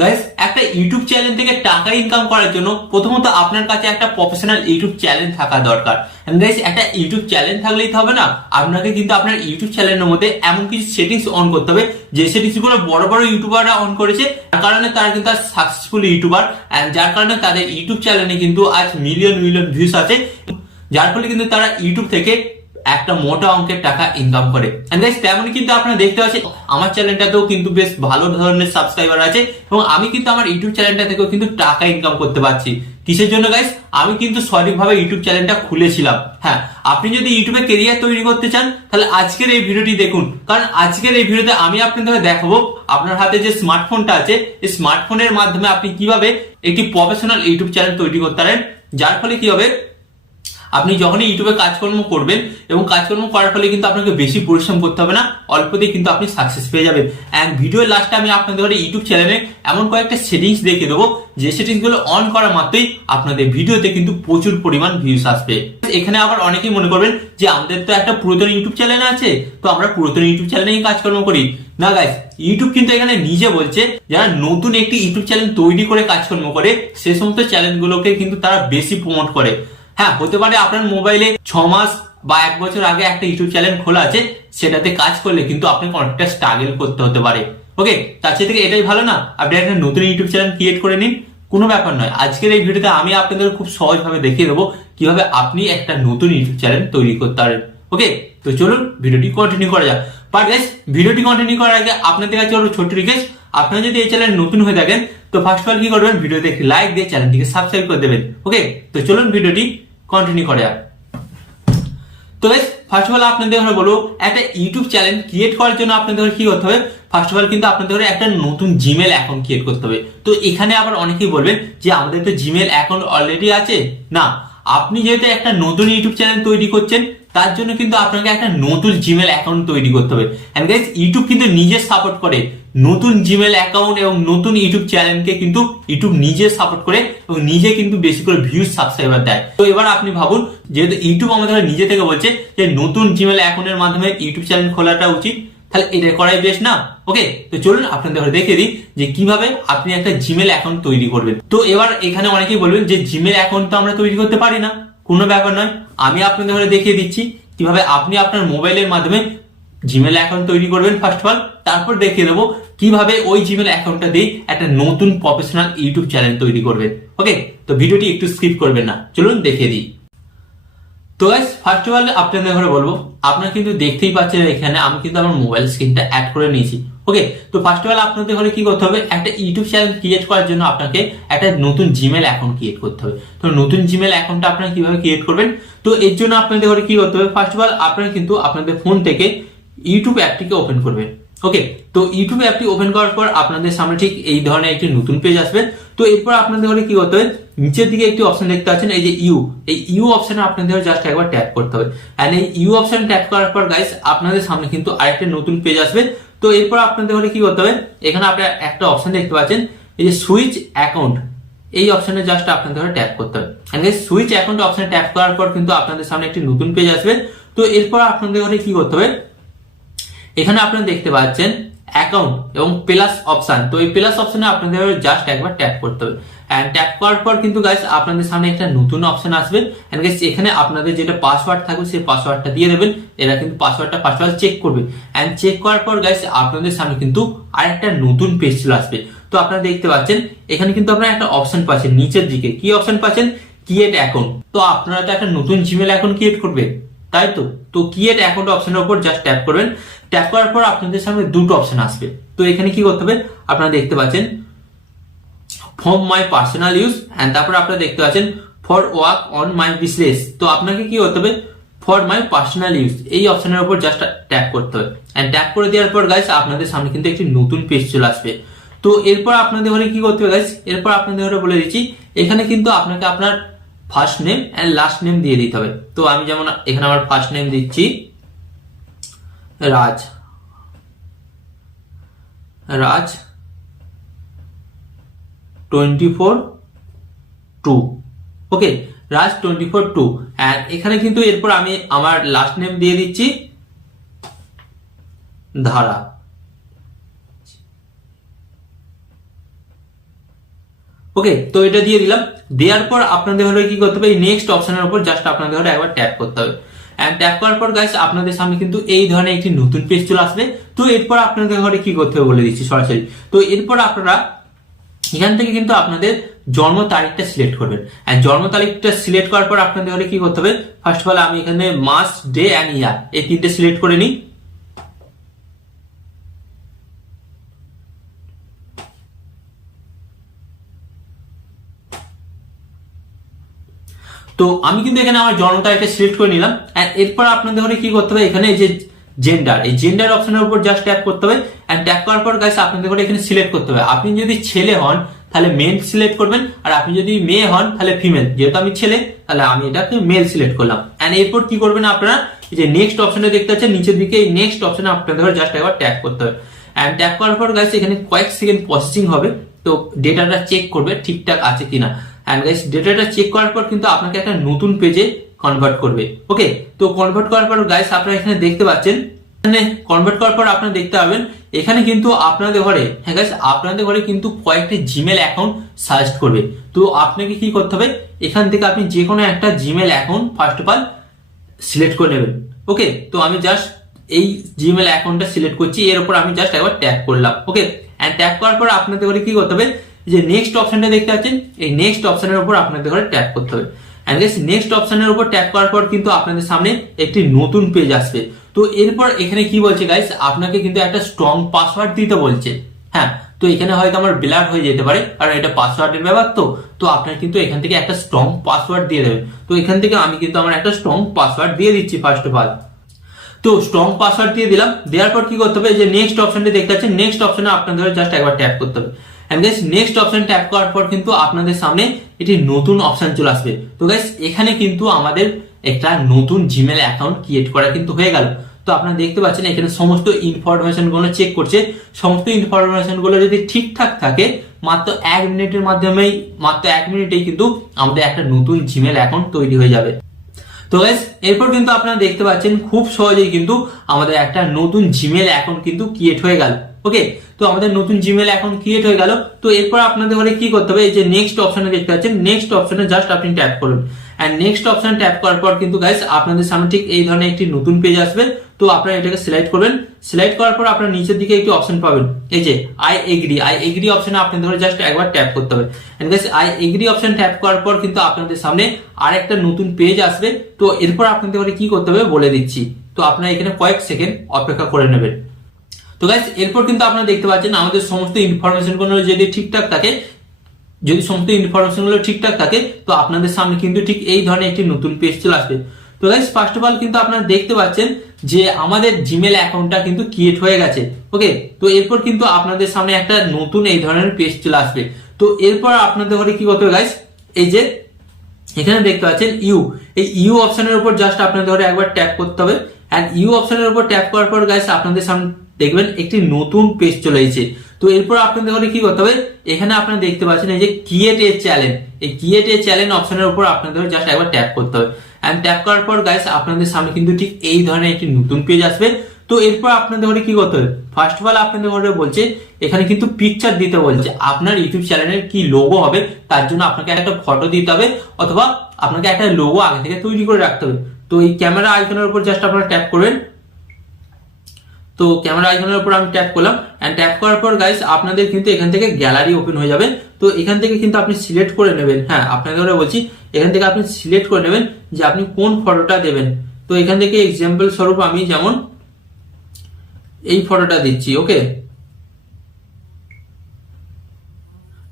Guys, একটা YouTube channel থেকে টাকা ইনকাম করার জন্য প্রথমত আপনার কাছে একটা প্রফেশনাল ইউটিউব চ্যানেল থাকা দরকার। গাইস, একটা ইউটিউব চ্যানেল থাকলেই তো হবে না, আপনাকে কিন্তু আপনার ইউটিউব চ্যানেলের মধ্যে এমন কিছু সেটিংস অন করতে হবে যে সেটিংস গুলো বড় বড় ইউটিউবাররা অন করেছে, তার কারণে তারা কিন্তু আজ সাকসেসফুল ইউটিউবার, যার কারণে তাদের ইউটিউব চ্যানেলে কিন্তু আজ মিলিয়ন মিলিয়ন ভিউস আছে, যার ফলে কিন্তু তারা ইউটিউব থেকে একটা মোটা অঙ্কের টাকা ইনকাম করে। তেমনই কিন্তু আপনারা দেখতে পাচ্ছেন আমার চ্যানেলটাতেও কিন্তু বেশ ভালো ধরনের সাবস্ক্রাইবার আছে এবং আমি কিন্তু আমার ইউটিউব চ্যানেলটা থেকেও কিন্তু টাকা ইনকাম করতে পারছি। কিসের জন্য গাইস? আমি কিন্তু সঠিকভাবে ইউটিউব চ্যানেলটা খুলেছিলাম। হ্যাঁ, আপনি যদি ইউটিউবে কেরিয়ার তৈরি করতে চান তাহলে আজকের এই ভিডিওটি দেখুন, কারণ আজকের এই ভিডিওতে আমি আপনাদের দেখাবো আপনার হাতে যে স্মার্টফোনটা আছে এই স্মার্টফোনের মাধ্যমে আপনি কিভাবে একটি প্রফেশনাল ইউটিউব চ্যানেল তৈরি করতে পারেন, যার ফলে কি হবে আপনি যখনই ইউটিউবে কাজকর্ম করবেন এবং কাজকর্ম করার ফলে কিন্তু আপনাকে বেশি পরিশ্রম করতে হবে না, অল্পতেই কিন্তু আপনি সাকসেস পেয়ে যাবেন। এন্ড ভিডিওর লাস্টে আমি আপনাদের ইউটিউব চ্যানেলে এমন কয়েকটা সেটিংস দেখিয়ে দেবো যে সেটিংস গুলো অন করা মাত্রই আপনাদের ভিডিওতে কিন্তু প্রচুর পরিমাণ ভিউস আসবে। এখানে আবার অনেকেই মনে করবেন যে আমাদের তো একটা পুরাতন ইউটিউব চ্যানেল আছে, তো আমরা পুরাতন ইউটিউব চ্যানেলেই কাজকর্ম করি। না গাইস, ইউটিউব কিন্তু এখানে নিজে বলছে যারা নতুন একটি ইউটিউব চ্যানেল তৈরি করে কাজকর্ম করে সে সমস্ত চ্যানেলগুলোকে কিন্তু তারা বেশি প্রমোট করে। হ্যাঁ, হতে পারে আপনার মোবাইলে 6 মাস বা 1 বছর আগে একটা ইউটিউব চ্যানেল খোলা আছে, সেটাতে কাজ করলে কিন্তু আপনাকে অনেকটা স্ট্রাগল করতে হতে পারে। ওকে, তার থেকে এটাই ভালো না আপনি একটা নতুন ইউটিউব চ্যানেল ক্রিয়েট করে নিন, কোনো ব্যাপার নয়। আজকের এই ভিডিওতে আমি আপনাদের খুব সহজভাবে দেখিয়ে দেবো কিভাবে আপনি একটা নতুন ইউটিউব চ্যানেল তৈরি করতে পারেন। ওকে, তো চলুন ভিডিওটি কন্টিনিউ করা যাক। বাট গাইস, ভিডিওটি কন্টিনিউ করার আগে আপনাদের কাছে আরো ছোট্ট রিকোয়েস্ট, আপনারা যদি এই চ্যানেল নতুন হয়ে থাকেন তো ফার্স্ট অফ অল কি করবেন, ভিডিওতে একটি লাইক দিয়ে চ্যানেলটিকে সাবস্ক্রাইব করে দেবেন। ওকে, তো চলুন ভিডিওটি কন্টিনিউ করে যাক। তো গাইস, ফার্স্ট অফ অল আপনাদের বলবো একটা ইউটিউব চ্যানেল ক্রিয়েট করার জন্য আপনাদের কি করতে হবে, ফার্স্ট অফ অল কিন্তু আপনাদের একটা নতুন জিমেল অ্যাকাউন্ট ক্রিয়েট করতে হবে। তো এখানে আবার অনেকেই বলবেন যে আমাদের তো জিমেল অ্যাকাউন্ট অলরেডি আছে। না, আপনি যেহেতু একটা নতুন ইউটিউব চ্যানেল তৈরি করছেন তার জন্য কিন্তু আপনাকে একটা নতুন জিমেল অ্যাকাউন্ট তৈরি করতে হবে। এন্ড গাইস, ইউটিউব কিন্তু নিজে সাপোর্ট করে নতুন জিমেল অ্যাকাউন্ট এবং নতুন ইউটিউব চ্যানেলকে কিন্তু ইউটিউব নিজে সাপোর্ট করে এবং নিজে কিন্তু বেশি করে ভিউজ সাবস্ক্রাইবার দেয়। তো এবার আপনি ভাবুন, যেহেতু ইউটিউব আমাদের নিজে থেকে বলছে যে নতুন জিমেল অ্যাকাউন্টের মাধ্যমে ইউটিউব চ্যানেল খোলাটা উচিত, তাহলে এটা করাই বেশ না? ওকে, তো চলুন আপনাদের দেখিয়ে দিই যে কিভাবে আপনি একটা জিমেল অ্যাকাউন্ট তৈরি করবেন। তো এবার এখানে অনেকেই বলবেন যে জিমেল অ্যাকাউন্ট তো আমরা তৈরি করতে পারি না, কোনো ব্যাপার নয়, আমি আপনাদের দেখিয়ে দিচ্ছি কিভাবে আপনি আপনার মোবাইলের মাধ্যমে জিমেল অ্যাকাউন্ট তৈরি করবেন ফার্স্ট অফ অল, তারপর দেখিয়ে দেবো কিভাবে ওই জিমেল অ্যাকাউন্টটা দিয়ে একটা নতুন প্রফেশনাল ইউটিউব চ্যানেল তৈরি করবেন। ওকে, তো ভিডিওটি একটু স্কিপ করবেন না, চলুন দেখিয়ে দিই। তো গাইস, ফার্স্ট অফ অল আপনাদের বলবো, আপনারা কিন্তু দেখতেই পাচ্ছেন এখানে আমি কিন্তু আমার মোবাইল স্ক্রিনটা অ্যাড করে নিয়েছি। ওকে, তো ফার্স্ট অফ অল আপনাদের ঘরে কি করতে হবে, একটা ইউটিউব চ্যানেল ক্রিয়েট করার জন্য আপনাকে একটা নতুন জিমেল অ্যাকাউন্ট ক্রিয়েট করতে হবে। তো নতুন জিমেল অ্যাকাউন্টটা আপনারা কিভাবে ক্রিয়েট করবেন, তো এর জন্য আপনাদের ঘরে কি করতে হবে, ফার্স্ট অফ অল আপনারা কিন্তু আপনাদের ফোন থেকে ইউটিউব অ্যাপটিকে ওপেন করবেন। ওকে, তো ইউটিউব অ্যাপটি ওপেন করার পর আপনাদের সামনে ঠিক এই ধরনের একটি নতুন পেজ আসবে। তো এরপর আপনাদের ঘরে কি করতে হবে, নিচের দিকে একটি অপশন দেখতে পাচ্ছেন এই যে এই ইউ অপশনে আপনাদের জাস্ট একবার ট্যাপ করতে হবে। এন্ড এই ইউ অপশন ট্যাপ করার পর গাইস আপনাদের সামনে কিন্তু আরেকটা নতুন পেজ আসবে। তো এরপর আপনাদের ঘরে কি করতে হবে, এখানে আপনারা একটা অপশন দেখতে পাচ্ছেন এই যে সুইচ অ্যাকাউন্ট, এই অপশনে জাস্ট আপনাদের ঘরে ট্যাপ করতে হবে। এন্ড গাইস, সুইচ অ্যাকাউন্ট অপশনে ট্যাপ করার পর কিন্তু আপনাদের সামনে একটি নতুন পেজ আসবে। তো এরপর আপনাদের ঘরে কি করতে হবে, এখানে আপনারা দেখতে পাচ্ছেন অ্যাকাউন্ট এবং প্লাস অপশন, তো এই প্লাস অপশনে আপনাদের জাস্ট একবার ট্যাপ করতে হবে। এন্ড ট্যাপ করার পর কিন্তু গাইস আপনাদের সামনে একটা নতুন অপশন আসবে। এন্ড গাইস, এখানে আপনাদের যেটা পাসওয়ার্ড থাকবে সেই পাসওয়ার্ডটা দিয়ে দেবেন, এরা কিন্তু পাসওয়ার্ডটা ফার্স্ট অফ অল চেক করবে। এন্ড চেক করার পর গাইস আপনাদের সামনে কিন্তু আরেকটা নতুন পেজ চলে আসবে। তো আপনারা দেখতে পাচ্ছেন এখানে কিন্তু আপনারা একটা অপশন পাচ্ছেন নিচের দিকে, কি অপশন পাচ্ছেন, ক্রিয়েট অ্যাকাউন্ট। তো আপনারা তো একটা নতুন জিমেল অ্যাকাউন্ট ক্রিয়েট করবে, তাই তো ক্রিয়েট অ্যাকাউন্ট অপশনের উপর জাস্ট ট্যাপ করবেন। ট্যাপ করার পর আপনাদের সামনে দুটো অপশন আসবে। তো এখানে কি করতে হবে, আপনারা দেখতে পাচ্ছেন for my personal use, and তারপর আপনারা দেখতে পাচ্ছেন for work on my business. তো আপনাকে কি করতে হবে, ফর মাই পার্সোনাল ইউজ এই অপশনের উপর জাস্ট ট্যাপ করতে হবে। এন্ড ট্যাপ করে দেওয়ার পর গাইস আপনাদের সামনে কিন্তু একটি নতুন পেজ চলে আসবে। তো এরপর আপনাদের ঘরে কি করতে হবে গাইস, এরপর আপনাদের ঘরে বলে দিচ্ছি এখানে কিন্তু আপনাকে আপনার first name and last name দিয়ে দিতে হবে। তো আমি যেমন এখানে আমার ফার্স্ট নেম দিচ্ছি রাজ 24/2। ওকে, রাজ 24/2। এন্ড এখানে কিন্তু এরপর আমি আমার লাস্ট নেম দিয়ে দিচ্ছি ধারা। ওকে, তো এটা দিয়ে দিলাম। দেওয়ার পর আপনাদের হলে কি করতে হবে, এই নেক্সট অপশনের উপর জাস্ট আপনাদের হলে একবার ট্যাপ করতে হবে। এন্ড ট্যাপ করার পর গাইস আপনাদের সামনে কিন্তু এই ধরনের একটি নতুন পেজ চলে আসবে। তো এরপর আপনাদের ঘরে কি করতে হবে বলে দিচ্ছি সরাসরি। তো এরপর আপনারা এখান থেকে কিন্তু আপনাদের জন্ম তারিখটা সিলেক্ট করবেন। আর জন্ম তারিখটা সিলেক্ট করার পর আপনাদের ঘরে কি করতে হবে, ফার্স্ট অফ অল আমি এখানে মাস, ডে অ্যান্ড ইয়ার এই তিনটে সিলেক্ট করে নিই। তো আমি কিন্তু এখানে আমার জন্ম তারিখটা সিলেক্ট করে নিলাম। এন্ড এরপর আপনাদের ঘরে কি করতে হবে, এখানে যে জেন্ডার, এই জেন্ডার অপশনের উপর জাস্ট ট্যাপ করতে হবে। এন্ড ট্যাপ করার পর গাইস আপনাদের ঘরে এখানে সিলেক্ট করতে হবে। আপনি যদি ছেলে হন তাহলে মেল সিলেক্ট করবেন, আর আপনি যদি মেয়ে হন তাহলে ফিমেল। যেহেতু আমি ছেলে তাহলে আমি এটাকে মেল সিলেক্ট করলাম। এন্ড এরপর কি করবেন আপনারা, এই যে নেক্সট অপশনে দেখতে পাচ্ছেন নিচের দিকে, এই নেক্সট অপশনে আপনাদের ঘরে জাস্ট একবার ট্যাপ করতে হবে। এন্ড ট্যাপ করার পর গাইস এখানে কয়েক সেকেন্ড প্রসেসিং হবে, তো ডেটাটা চেক করবে ঠিকঠাক আছে কিনা। এন্ড গাইস ডেটাটা চেক করার পর কিন্তু আপনাকে একটা নতুন পেজে কনভার্ট করবে। ওকে, তো কনভার্ট করার পর গাইস আপনারা এখানে দেখতে পাচ্ছেন, এখানে কনভার্ট করার পর আপনারা দেখতে পাবেন এখানে কিন্তু আপনাদের ঘরে, হ্যাঁ গাইস আপনাদের ঘরে কিন্তু কয়েকটি জিমেল অ্যাকাউন্ট সাজেস্ট করবে। তো আপনাকে কি করতে হবে, এখান থেকে আপনি যে কোনো একটা Gmail account first of all select করে নেবেন। ওকে, তো আমি জাস্ট এই জিমেল অ্যাকাউন্টটা সিলেক্ট করছি, এর উপর আমি জাস্ট একবার ট্যাপ করলাম। ওকে, এন্ড ট্যাপ করার পর আপনাদের ঘরে কি করতে হবে, যে নেক্সট অপশনটা দেখতে পাচ্ছেন, এই নেক্সট অপশনের উপর আপনাদের ঘরে ট্যাপ করতে হবে। এন্ড গাইস নেক্সট অপশনের উপর ট্যাপ করার পর কিন্তু আপনাদের সামনে একটি নতুন পেজ আসবে। তো এরপর এখানে কি বলছে গাইস, আপনাকে কিন্তু একটা স্ট্রং পাসওয়ার্ড দিতে বলছে। হ্যাঁ, তো এখানে হয়তো আমার ব্লার হয়ে যেতে পারে, কারণ এটা পাসওয়ার্ডের ব্যাপার। তো আপনার কিন্তু এখান থেকে একটা স্ট্রং পাসওয়ার্ড দিয়ে দেবেন। তো এখান থেকে আমি কিন্তু আমার একটা স্ট্রং পাসওয়ার্ড দিয়ে দিচ্ছি ফার্স্ট অফ অল। তো স্ট্রং পাসওয়ার্ড দিয়ে দিলাম। দেওয়ার পর কি করতে হবে, যে নেক্সট অপশনটা দেখতে পাচ্ছেন, নেক্সট অপশনে আপনাদের জাস্ট একবার ট্যাপ করতে হবে। And guys next option tap করার পর কিন্তু আপনাদের সামনে এটি নতুন অপশন চলে আসবে। তো গাইস এখানে কিন্তু আমাদের একটা নতুন জিমেল অ্যাকাউন্ট ক্রিয়েট করা কিন্তু হয়ে গেল। তো আপনারা দেখতে পাচ্ছেন এখানে সমস্ত ইনফরমেশন গুলো চেক করছে। সমস্ত ইনফরমেশন গুলো যদি ঠিকঠাক থাকে মাত্র 1 মিনিটের মাধ্যমেই, মাত্র 1 মিনিটেই কিন্তু আমাদের একটা নতুন জিমেল অ্যাকাউন্ট তৈরি হয়ে যাবে। তো গাইস এরপর কিন্তু আপনারা দেখতে পাচ্ছেন খুব সহজেই কিন্তু আমাদের একটা নতুন জিমেল অ্যাকাউন্ট কিন্তু ক্রিয়েট হয়ে গেল। ওকে, তো আমাদের নতুন জিমেল অ্যাকাউন্ট ক্রিয়েট হয়ে গেল। তো এরপর আপনাদের ঘরে কি করতে হবে, এই যে নেক্সট অপশনে দেখতে পাচ্ছেন, নেক্সট অপশনে জাস্ট আপনি ট্যাপ করুন। এন্ড নেক্সট অপশন ট্যাপ করার পর কিন্তু গাইস আপনাদের সামনে ঠিক এই ধরনের একটি নতুন পেজ আসবে। তো আপনারা এটাকে সিলেক্ট করবেন। সিলেক্ট করার পর আপনারা নিচের দিকে একটি অপশন পাবেন, এই যে আই এগ্রি অপশনে আপনাদের ঘরে জাস্ট একবার ট্যাপ করতে হবে। And guys I agree option tap করার পর কিন্তু আপনাদের সামনে আরেকটা নতুন পেজ আসবে। তো এরপর আপনাদের ঘরে কি করতে হবে বলে দিচ্ছি। তো আপনারা এখানে কয়েক সেকেন্ড অপেক্ষা করে নেবেন। তো গাইস এরপর কিন্তু আপনারা দেখতে পাচ্ছেন আমাদের সমস্ত ইনফরমেশন গুলো যদি ঠিকঠাক থাকে, যদি সমস্ত ইনফরমেশন গুলো ঠিকঠাক থাকে, তো আপনাদের সামনে কিন্তু ঠিক এই ধরনের একটি নতুন পেজ চলে আসবে। তো গাইস ফার্স্ট অফ অল কিন্তু আপনারা দেখতে পাচ্ছেন যে আমাদের জিমেল অ্যাকাউন্টটা কিন্তু ক্রিয়েট হয়ে গেছে। ওকে, তো এরপর কিন্তু আপনাদের সামনে একটা নতুন এই ধরনের পেজ চলে আসবে। তো এরপর আপনাদের ঘরে কি করতে হবে গাইস, এই যে এখানে দেখতে পাচ্ছেন এই ইউ অপশনের উপর জাস্ট আপনাদের ঘরে একবার ট্যাপ করতে হবে। এন্ড ইউ অপশনের উপর ট্যাপ করার পর গাইস আপনাদের সামনে দেখবেন একটি নতুন পেজ চলে এসেছে। তো এরপর আপনাদের ঘরে কি করতে হবে, এখানে আপনারা দেখতে পাচ্ছেন এই যে ক্রিয়েট এ চ্যানেল, এই ক্রিয়েট এ চ্যানেল অপশনের উপর আপনাদের জাস্ট একবার ট্যাপ করতে হবে। এন্ড ট্যাপ করার পর গাইস আপনাদের সামনে কিন্তু ঠিক এই ধরনের একটি নতুন পেজ আসবে। তো এরপর আপনাদের ঘরে কি করতে হবে, ফার্স্ট অফ অল আপনাদের ঘরে বলছে এখানে কিন্তু পিকচার দিতে বলছে। আপনার ইউটিউব চ্যানেলের কি লোগো হবে তার জন্য আপনাকে একটা ফটো দিতে হবে, অথবা আপনাকে একটা লোগো আগে থেকে তৈরি করে রাখতে হবে। তো এই ক্যামেরা আইকনের উপর জাস্ট আপনারা ট্যাপ করবেন। তো ক্যামেরা আইকনের উপর আমি ট্যাপ করলাম। এন্ড ট্যাপ করার পর গাইস আপনাদের কিন্তু এখান থেকে গ্যালারি ওপেন হয়ে যাবে। তো এখান থেকে কিন্তু আপনি সিলেক্ট করে নেবেন, হ্যাঁ আপনাদের বলছি এখান থেকে আপনি সিলেক্ট করে নেবেন যে আপনি কোন ফটোটা দেবেন। তো এখান থেকে এক্সাম্পল স্বরূপ আমি যেমন এই ফটোটা দিচ্ছি। ওকে,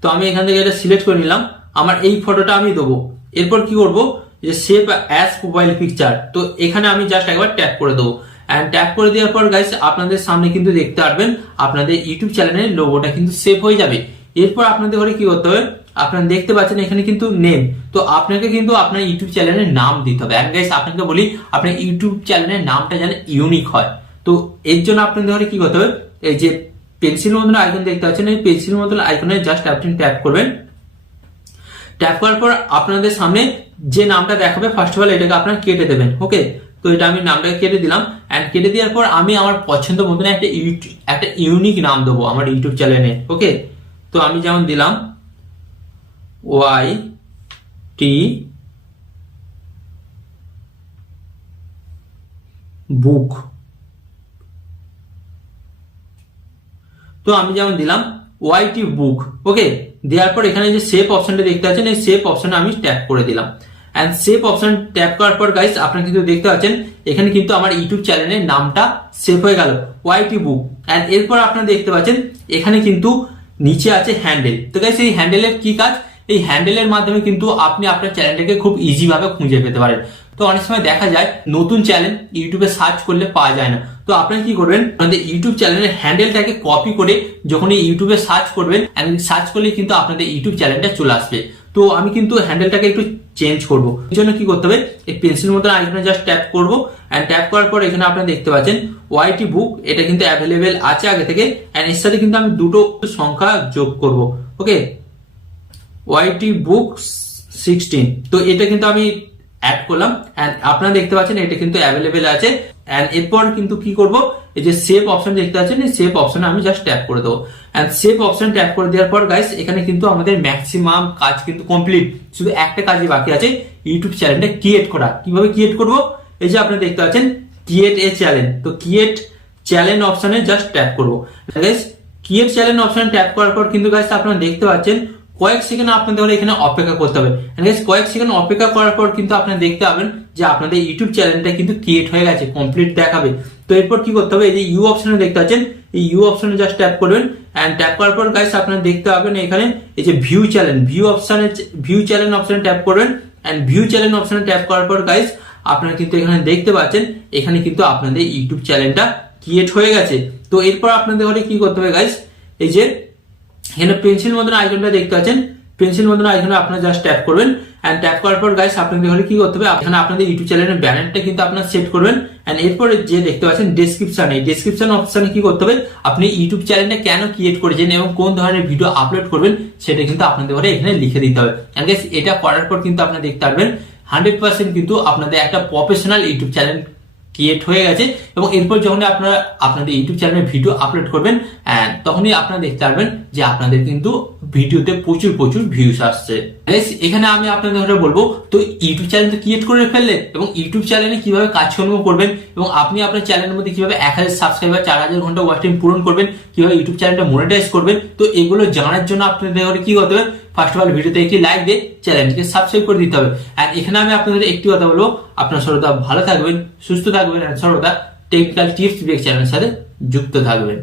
তো আমি এখান থেকে এটা সিলেক্ট করে নিলাম, আমার এই ফটোটা আমি দেবো। এরপর কি করব, যে সেভ অ্যাজ প্রোফাইল পিকচার, তো এখানে আমি জাস্ট একবার ট্যাপ করে দেবো। এন্ড ট্যাপ করে দেওয়ার পর গাইস আপনাদের সামনে কিন্তু দেখতে পারবেন আপনাদের ইউটিউব চ্যানেলের লোগোটা কিন্তু সেভ হয়ে যাবে। এরপর আপনাদের ঘরে কি করতে হবে, আপনারা দেখতে পাচ্ছেন এখানে কিন্তু নেম, তো আপনাকে কিন্তু আপনার ইউটিউব চ্যানেলের নাম দিতে হবে। এন্ড গাইস আপনাকে বলি আপনার ইউটিউব চ্যানেলের নামটা যেন ইউনিক হয়। তো এর জন্য আপনাদের ঘরে কি করতে হবে, এই যে পেন্সিল মতন আইকন দেখতে পাচ্ছেন, এই পেন্সিল মতন আইকনে জাস্ট আপনি ট্যাপ করবেন। ট্যাপ করার পর আপনাদের সামনে যে নামটা দেখাবে ফার্স্ট অফ অল এটাকে আপনারা কেটে দেবেন। ওকে, তো এটা আমি নামটাকে কেটে দিলাম। এন্ড কেটে দেওয়ার পর আমি আমার পছন্দ মতন একটা ইউনিক নাম দেবো আমার ইউটিউব চ্যানেলে। ওকে, তো আমি যেমন দিলাম ওয়াই টি বুক। তো আমি যেমন দিলাম ওয়াইটি বুক, ওকে। দেওয়ার পর এখানে যে সেভ অপশনটা দেখতে পাচ্ছেন, এই সেভ অপশনে আমি ট্যাপ করে দিলাম। এন্ড সেভ অপশন ট্যাপ করার পর গাইস আপনারা কিন্তু দেখতে পাচ্ছেন এখানে কিন্তু আমার ইউটিউব চ্যানেলের নামটা সেভ হয়ে গেল, ওয়াইটি বুক। এন্ড এরপর আপনারা দেখতে পাচ্ছেন এখানে কিন্তু নিচে আছে হ্যান্ডেল। তো গাইস এই হ্যান্ডেলের কি কাজ? এই হ্যান্ডেলের মাধ্যমে কিন্তু আপনি আপনার চ্যানেলটাকে খুব ইজি ভাবে খুঁজে পেতে পারেন। তো অনেক সময় দেখা যায় নতুন চ্যানেল ইউটিউবে সার্চ করলে পাওয়া যায় না। তো আপনারা কি করবেন, আপনাদের ইউটিউব চ্যানেলের হ্যান্ডেলটাকে কপি করে যখন এই ইউটিউবে সার্চ করবেন, সার্চ করলে কিন্তু আপনাদের ইউটিউব চ্যানেলটা চলে আসবে। তো আমি কিন্তু হ্যান্ডেলটাকে একটু চেঞ্জ করবো, এর জন্য কি করতে হবে, এই পেন্সিল মতো আইকনে জাস্ট ট্যাপ করবো। এন্ড ট্যাপ করার পর এখানে আপনারা দেখতে পাচ্ছেন ওয়াইটি বুক, এটা কিন্তু অ্যাভেলেবেল আছে আগে থেকে। এন্ড এর সাথে কিন্তু আমি দুটো সংখ্যা যোগ করব, ওকে, ওয়াইটি বুক 16। তো এটা কিন্তু আমি অ্যাড করলাম। এন্ড আপনারা দেখতে পাচ্ছেন এটা কিন্তু অ্যাভেলেবেল আছে। এন্ড এরপর কিন্তু কি করব, এই যে সেভ অপশন দেখতে পাচ্ছেন, এই সেভ অপশনে আমি জাস্ট ট্যাপ করে দেবো। এন্ড সেভ অপশন ট্যাপ করে দেওয়ার পর গাইস এখানে কিন্তু আমাদের ম্যাক্সিমাম কাজ কিন্তু কমপ্লিট। শুধু একটা কাজই বাকি আছে, ইউটিউব চ্যানেলটা ক্রিয়েট করা। কিভাবে ক্রিয়েট করব, এই যে আপনারা দেখতে পাচ্ছেন ক্রিয়েট এ চ্যানেল। তো ক্রিয়েট চ্যানেল অপশনে জাস্ট ট্যাপ করব। গাইস ক্রিয়েট চ্যানেল অপশনে ট্যাপ করার পর কিন্তু গাইস আপনারা দেখতে পাচ্ছেন কয়েক সেকেন্ড আপনাদের এখানে অপেক্ষা করতে হবে। কয়েক সেকেন্ড অপেক্ষা করার পর কিন্তু আপনারা দেখতে পাবেন যে আপনাদের ইউটিউব চ্যানেলটা কিন্তু ক্রিয়েট হয়ে গেছে, কমপ্লিট দেখাবে। তো এরপর কি করতে হবে, এই যে ইউ অপশনে দেখতে পাচ্ছেন, এই ইউ অপশনে জাস্ট ট্যাপ করবেন। এন্ড ট্যাপ করার পর গাইস আপনারা দেখতে পাবেন এখানে এই যে ভিউ চ্যানেল, ভিউ চ্যানেল অপশনে ট্যাপ করবেন। এন্ড ভিউ চ্যানেল অপশনে ট্যাপ করার পর গাইস আপনারা কিন্তু এখানে দেখতে পাচ্ছেন এখানে কিন্তু আপনাদের ইউটিউব চ্যানেলটা ক্রিয়েট হয়ে গেছে। তো এরপর আপনাদের কি করতে হবে গাইস, এই যে এখানে পেন্সিল মতন আইকনটা দেখতে পাচ্ছেন, পেন্সিল মতন আইকনে আপনারা জাস্ট ট্যাপ করবেন। এন্ড ট্যাপ করার পর গাইস আপনাদের কি করতে হবে, এখানে আপনাদের ইউটিউব চ্যানেলের ব্যানারটা কিন্তু আপনারা সেট করবেন। এন্ড এরপর যে দেখতে পাচ্ছেন ডেসক্রিপশন, এই ডেসক্রিপশন অপশনে কি করতে হবে, আপনি ইউটিউব চ্যানেলটা কেন ক্রিয়েট করেছেন এবং কোন ধরনের ভিডিও আপলোড করবেন সেটা কিন্তু আপনাদের এখানে লিখে দিতে হবে। এন্ড গাইস এটা করার পর কিন্তু আপনারা দেখতে পারবেন 100% কিন্তু আপনাদের একটা প্রফেশনাল ইউটিউব চ্যানেল ক্রিয়েট হয়ে গেছে। এবং এরপর যখন আপনারা আপনাদের ইউটিউব চ্যানেলে ভিডিও আপলোড করবেন তখনই আপনারা দেখতে পারবেন যে আপনাদের কিন্তু ভিডিওতে প্রচুর প্রচুর ভিউস আসছে। এখানে আমি আপনাদের বলবো, তো ইউটিউব চ্যানেল তো ক্রিয়েট করে ফেললেন এবং ইউটিউব চ্যানেলে কিভাবে কাজকর্ম করবেন এবং আপনি আপনার চ্যানেলের মধ্যে কিভাবে 1000 সাবস্ক্রাইবার 4000 ঘন্টা ওয়াচ টাইম পূরণ করবেন, কিভাবে ইউটিউব চ্যানেলটা মনিটাইজ করবেন, তো এগুলো জানার জন্য আপনাদের কি করতে হবে, ফার্স্ট অফ অল ভিডিওতে একটি লাইক দিয়ে চ্যানেলটিকে সাবস্ক্রাইব করে দিতে হবে। আর এখানে আমি আপনাদের একটি কথা বলবো, আপনার সর্বদা ভালো থাকবেন, সুস্থ থাকবেন, আর সর্বদা টেকনিক্যাল টিপস ভিডিও চ্যানেলের সাথে যুক্ত থাকবেন।